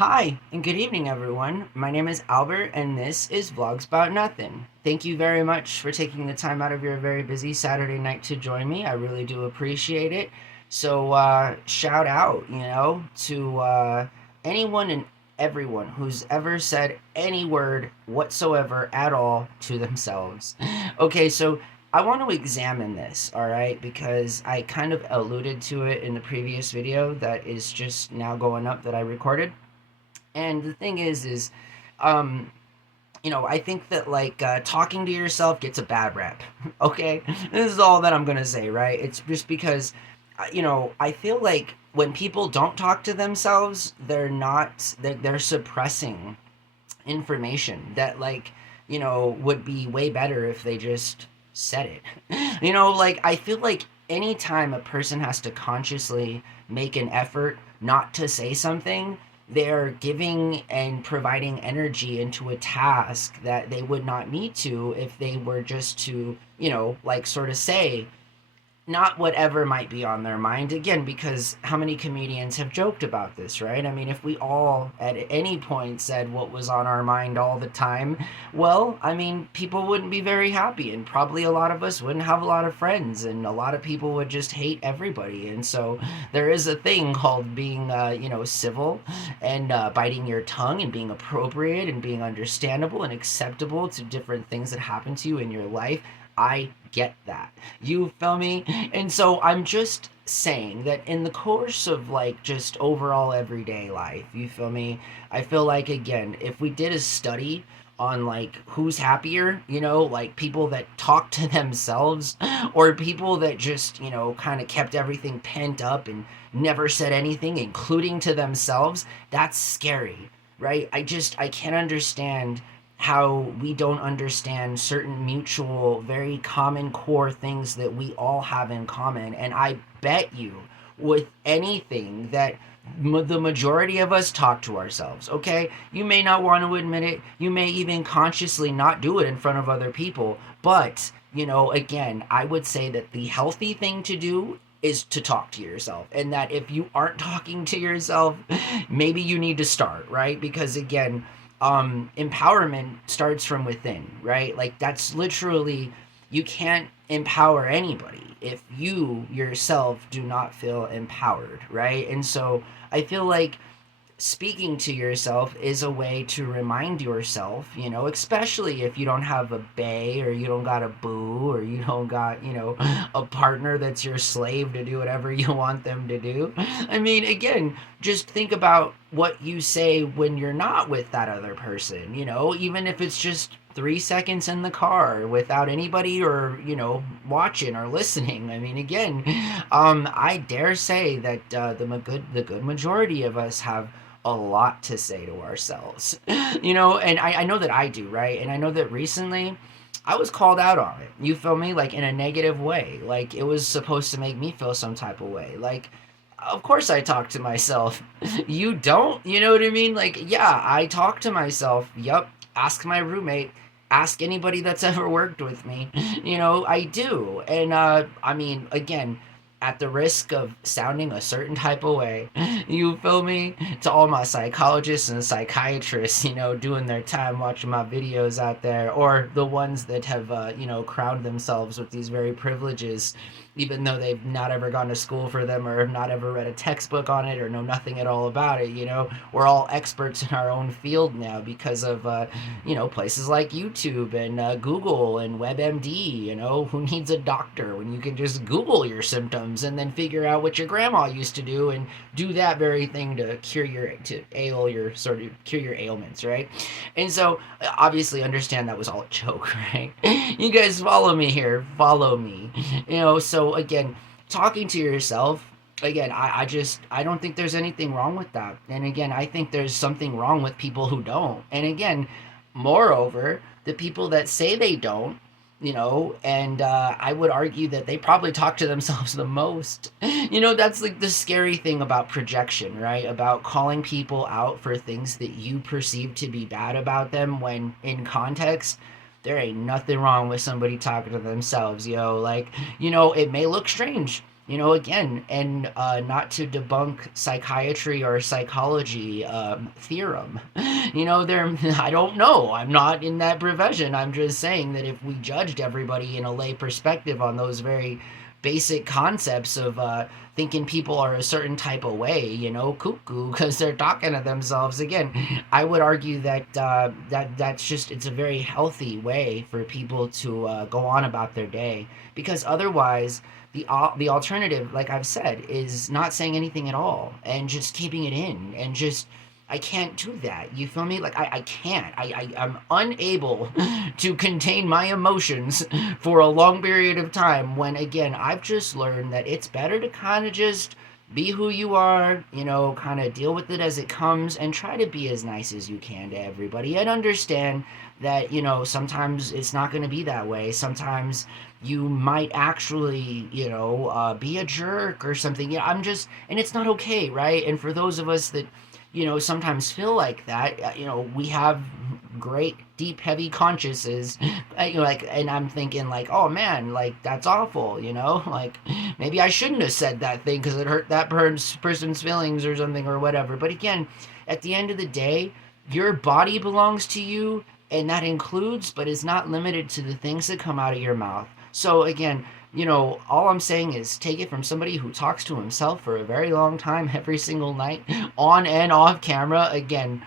Hi, and good evening, everyone. My name is Albert, and this is Vlogs About Nothing. Thank you very much for taking the time out of your very busy Saturday night to join me. I really do appreciate it. Shout out, to anyone and everyone who's ever said any word whatsoever at all to themselves. Okay, so I want to examine this, all right, because I kind of alluded to it in the previous video that is just now going up that I recorded. And the thing is, um, I think that talking to yourself gets a bad rep. Okay, this is all that I'm gonna say, right? It's just because, I feel like when people don't talk to themselves, they're suppressing information that would be way better if they just said it. I feel like anytime a person has to consciously make an effort not to say something, they're giving and providing energy into a task that they would not need to if they were just to, sort of say not whatever might be on their mind, again, because how many comedians have joked about this, right? I mean, if we all at any point said what was on our mind all the time, well, I mean, people wouldn't be very happy, and probably a lot of us wouldn't have a lot of friends, and a lot of people would just hate everybody. And so there is a thing called being civil, and biting your tongue, and being appropriate, and being understandable and acceptable to different things that happen to you in your life. I get that. You feel me? And so I'm just saying that in the course of just overall everyday life, you feel me? I feel like, again, if we did a study on who's happier, like people that talk to themselves or people that just, kind of kept everything pent up and never said anything, including to themselves, that's scary, right? I can't understand how we don't understand certain mutual, very common core things that we all have in common. And I bet you, with anything, that the majority of us talk to ourselves, okay? You may not want to admit it. You may even consciously not do it in front of other people. But, again, I would say that the healthy thing to do is to talk to yourself, and that if you aren't talking to yourself, maybe you need to start, right? Because again, empowerment starts from within, right? Like that's literally, you can't empower anybody if you yourself do not feel empowered, right? And so I feel like speaking to yourself is a way to remind yourself, especially if you don't have a bae, or you don't got a boo, or you don't got, a partner that's your slave to do whatever you want them to do. I mean, again, just think about what you say when you're not with that other person, even if it's just 3 seconds in the car without anybody, or watching or listening. I mean, again, I dare say that the good majority of us have a lot to say to ourselves. And I know that I do, right? And I know that recently I was called out on it. You feel me? Like in a negative way. Like it was supposed to make me feel some type of way. Like, of course I talk to myself. You don't? You know what I mean? Like, yeah, I talk to myself. Yup. Ask my roommate. Ask anybody that's ever worked with me. I do. And I mean, again, at the risk of sounding a certain type of way, you feel me? To all my psychologists and psychiatrists, doing their time watching my videos out there, or the ones that have, crowned themselves with these very privileges, even though they've not ever gone to school for them, or have not ever read a textbook on it, or know nothing at all about it. We're all experts in our own field now because of, places like YouTube and Google and WebMD. Who needs a doctor when you can just Google your symptoms and then figure out what your grandma used to do and do that very thing to cure your ailments, right? And so obviously understand that was all a joke, right? You guys follow me here, follow me. So again, talking to yourself, again, I don't think there's anything wrong with that. And again, I think there's something wrong with people who don't. And again, moreover, the people that say they don't, and I would argue that they probably talk to themselves the most. That's like the scary thing about projection, right? About calling people out for things that you perceive to be bad about them, when in context, there ain't nothing wrong with somebody talking to themselves, yo. Like, it may look strange. again, and not to debunk psychiatry or psychology theorem. There, I don't know. I'm not in that profession. I'm just saying that if we judged everybody in a lay perspective on those very basic concepts of thinking people are a certain type of way, cuckoo, because they're talking to themselves. Again, I would argue that that's just it's a very healthy way for people to go on about their day, because otherwise the alternative, like I've said, is not saying anything at all and just keeping it in, and just I can't do that. You feel me? Like I can't. I'm unable to contain my emotions for a long period of time, when again I've just learned that it's better to kind of just be who you are, kind of deal with it as it comes, and try to be as nice as you can to everybody, and understand that, sometimes it's not going to be that way. Sometimes you might actually, be a jerk or something. Yeah, and it's not okay, right? And for those of us that, sometimes feel like that, we have great, deep, heavy consciences, like, and I'm thinking like, oh man, like that's awful, like maybe I shouldn't have said that thing because it hurt that person's feelings or something or whatever. But again, at the end of the day, your body belongs to you, and that includes, but is not limited to, the things that come out of your mouth. So again, all I'm saying is take it from somebody who talks to himself for a very long time every single night, on and off camera. Again,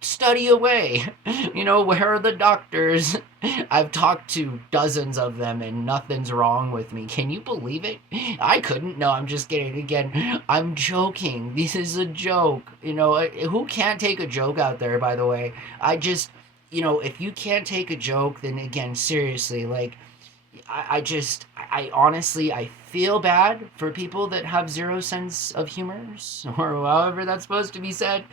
study away. Where are the doctors? I've talked to dozens of them and nothing's wrong with me. Can you believe it? I couldn't. No, I'm just kidding. Again, I'm joking. This is a joke. Who can't take a joke out there, by the way? If you can't take a joke, then again, seriously, like, I honestly, I feel bad for people that have zero sense of humor, or however that's supposed to be said.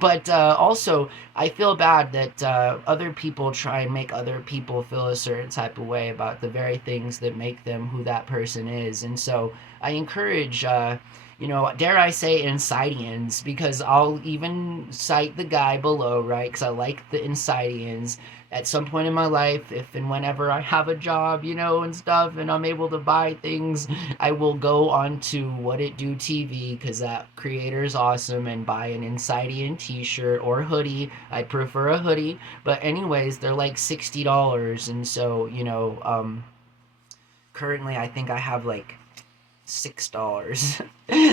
But also, I feel bad that other people try and make other people feel a certain type of way about the very things that make them who that person is. And so I encourage, dare I say, Insidians, because I'll even cite the guy below, right? Because I like the Insidians. At some point in my life, if and whenever I have a job, and stuff, and I'm able to buy things, I will go on to What It Do TV, because that creator is awesome, and buy an Insidian t-shirt or hoodie. I prefer a hoodie, but anyways, they're like $60, and so, currently I think I have like $6.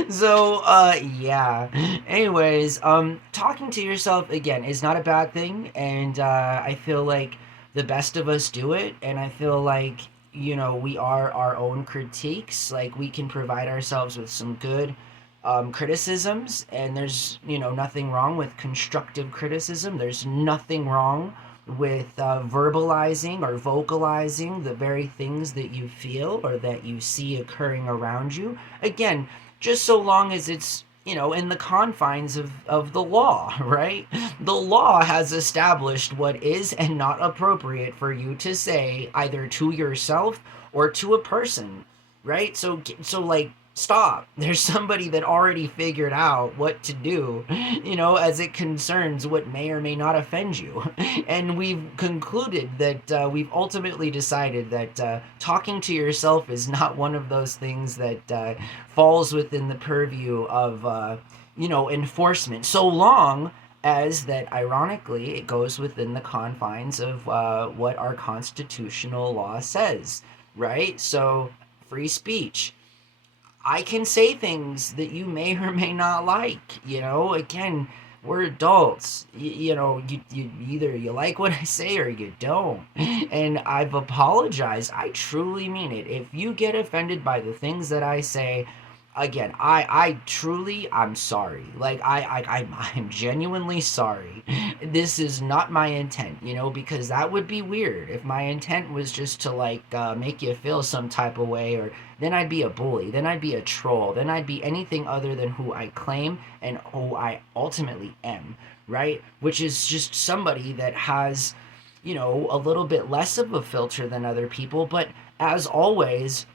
So yeah, anyways, talking to yourself again is not a bad thing, and I feel like the best of us do it, and I feel like, we are our own critiques. Like, we can provide ourselves with some good criticisms, and there's, nothing wrong with constructive criticism. There's nothing wrong with verbalizing or vocalizing the very things that you feel or that you see occurring around you. Again, just so long as it's, in the confines of the law, right? The law has established what is and not appropriate for you to say, either to yourself or to a person, right? So like, stop. There's somebody that already figured out what to do, as it concerns what may or may not offend you. And we've concluded that we've ultimately decided that talking to yourself is not one of those things that falls within the purview of, enforcement, so long as that, ironically, it goes within the confines of what our constitutional law says, right? So, free speech. I can say things that you may or may not like. Again, we're adults. You either you like what I say or you don't. And I've apologized. I truly mean it. If you get offended by the things that I say, again, I truly, I'm sorry. Like, I'm genuinely sorry. This is not my intent, because that would be weird. If my intent was just to, like, make you feel some type of way, or then I'd be a bully, then I'd be a troll, then I'd be anything other than who I claim and who I ultimately am, right? Which is just somebody that has, a little bit less of a filter than other people. But as always,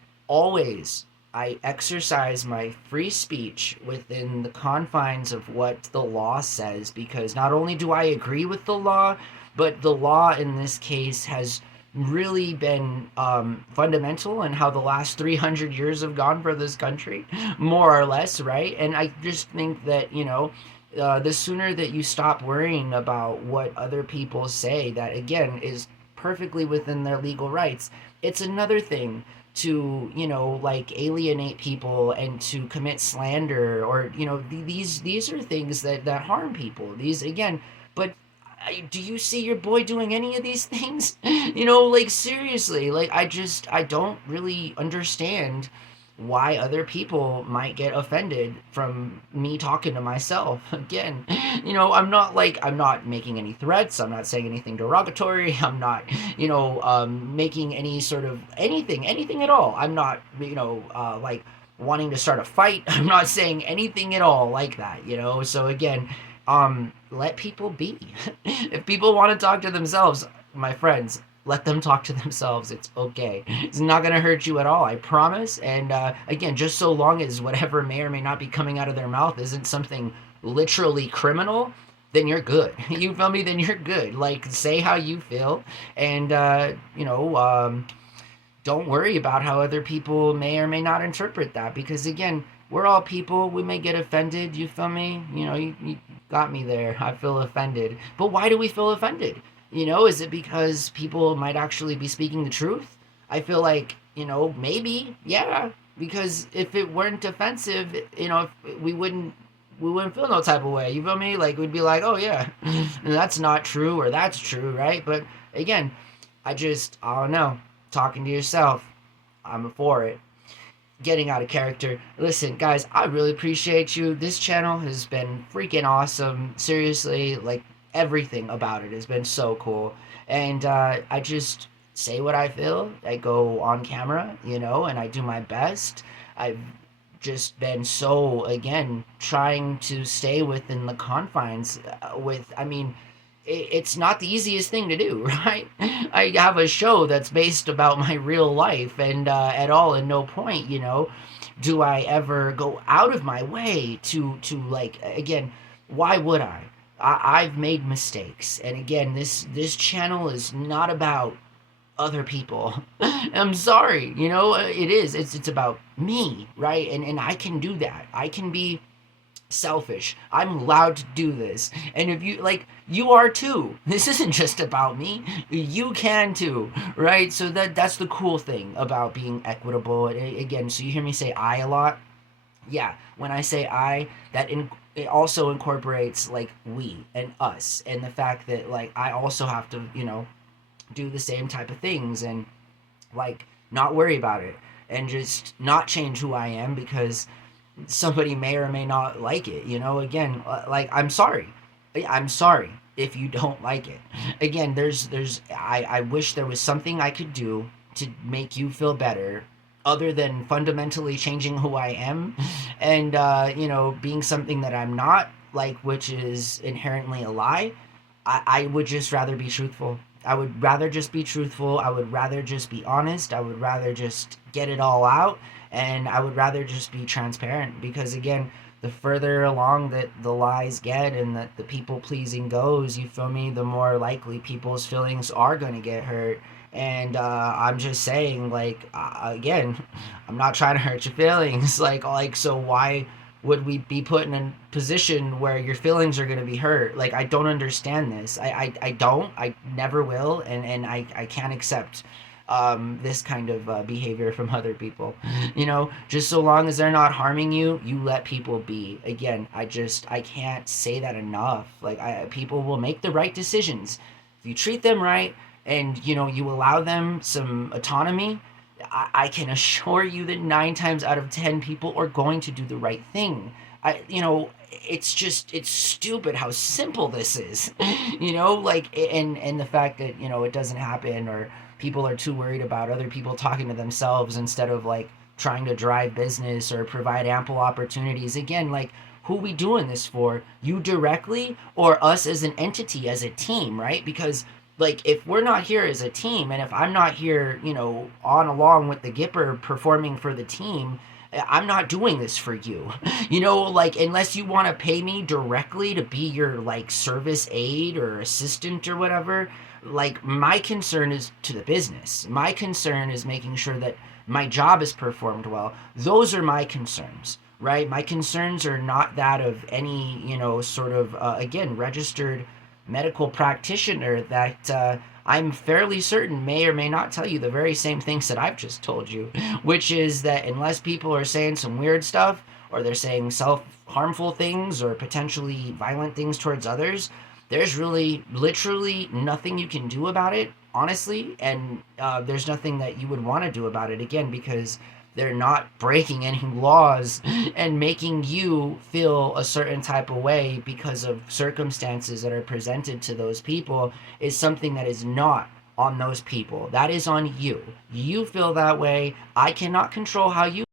I exercise my free speech within the confines of what the law says, because not only do I agree with the law, but the law in this case has really been fundamental in how the last 300 years have gone for this country, more or less, right? And I just think that, the sooner that you stop worrying about what other people say, that again is perfectly within their legal rights. It's another thing to, like alienate people and to commit slander, or these are things that harm people, these again. But do you see your boy doing any of these things? Like seriously, like I don't really understand why other people might get offended from me talking to myself. Again, I'm not making any threats, I'm not saying anything derogatory, I'm not, making any sort of anything at all. I'm not, like wanting to start a fight. I'm not saying anything at all like that, so again, let people be. If people want to talk to themselves, my friends, let them talk to themselves. It's okay. It's not going to hurt you at all, I promise. And again, just so long as whatever may or may not be coming out of their mouth isn't something literally criminal, then you're good. You feel me? Then you're good. Like, say how you feel, and don't worry about how other people may or may not interpret that, because again, we're all people. We may get offended. You feel me? You got me there. I feel offended. But why do we feel offended? Is it because people might actually be speaking the truth? I feel like, maybe, yeah, because if it weren't offensive, we wouldn't feel no type of way. You feel me? Like, we'd be like, oh yeah, that's not true, or that's true, right? But again, I don't know. Talking to yourself, I'm for it. Getting out of character. Listen, guys, I really appreciate you. This channel has been freaking awesome. Seriously, like, everything about it has been so cool. And I just say what I feel. I go on camera, and I do my best. I've just been so, again, trying to stay within the confines I mean, it's not the easiest thing to do, right? I have a show that's based about my real life, and at all and no point, do I ever go out of my way to like, again, why would I've made mistakes, and again, this channel is not about other people. I'm sorry, it is. It's about me, right? And I can do that. I can be selfish. I'm allowed to do this. And if you like, you are too. This isn't just about me. You can too, right? So that's the cool thing about being equitable. Again, so you hear me say I a lot. Yeah, when I say I, it also incorporates like we and us, and the fact that like I also have to, do the same type of things, and like not worry about it, and just not change who I am because somebody may or may not like it. Again, like, I'm sorry if you don't like it. Again, I wish there was something I could do to make you feel better, other than fundamentally changing who I am, and being something that I'm not, like, which is inherently a lie. I would just rather be truthful. I would rather just be truthful. I would rather just be honest. I would rather just get it all out. And I would rather just be transparent, because, again, the further along that the lies get and that the people pleasing goes, you feel me, the more likely people's feelings are going to get hurt. And I'm just saying, like, again, I'm not trying to hurt your feelings. Like, so why would we be put in a position where your feelings are going to be hurt? Like, I don't understand this. I don't. I never will. And I can't accept this kind of behavior from other people. Just so long as they're not harming you, you let people be. Again, I can't say that enough. Like, people will make the right decisions if you treat them right, and you allow them some autonomy. I can assure you that 9 times out of 10 people are going to do the right thing. It's stupid how simple this is. Like, and the fact that it doesn't happen, or people are too worried about other people talking to themselves instead of like trying to drive business or provide ample opportunities. Again, like, who we doing this for? You directly, or us as an entity, as a team, right? Because, like, if we're not here as a team, and if I'm not here, on along with the Gipper performing for the team, I'm not doing this for you. You know, like, unless you want to pay me directly to be your like service aide or assistant or whatever, like, my concern is to the business. My concern is making sure that my job is performed well. Those are my concerns, right? My concerns are not that of any, sort of, again, registered medical practitioner that I'm fairly certain may or may not tell you the very same things that I've just told you, which is that unless people are saying some weird stuff, or they're saying self harmful things or potentially violent things towards others, there's really literally nothing you can do about it, honestly. And there's nothing that you would want to do about it, again, because they're not breaking any laws and making you feel a certain type of way because of circumstances that are presented to those people, is something that is not on those people. That is on you. You feel that way. I cannot control how you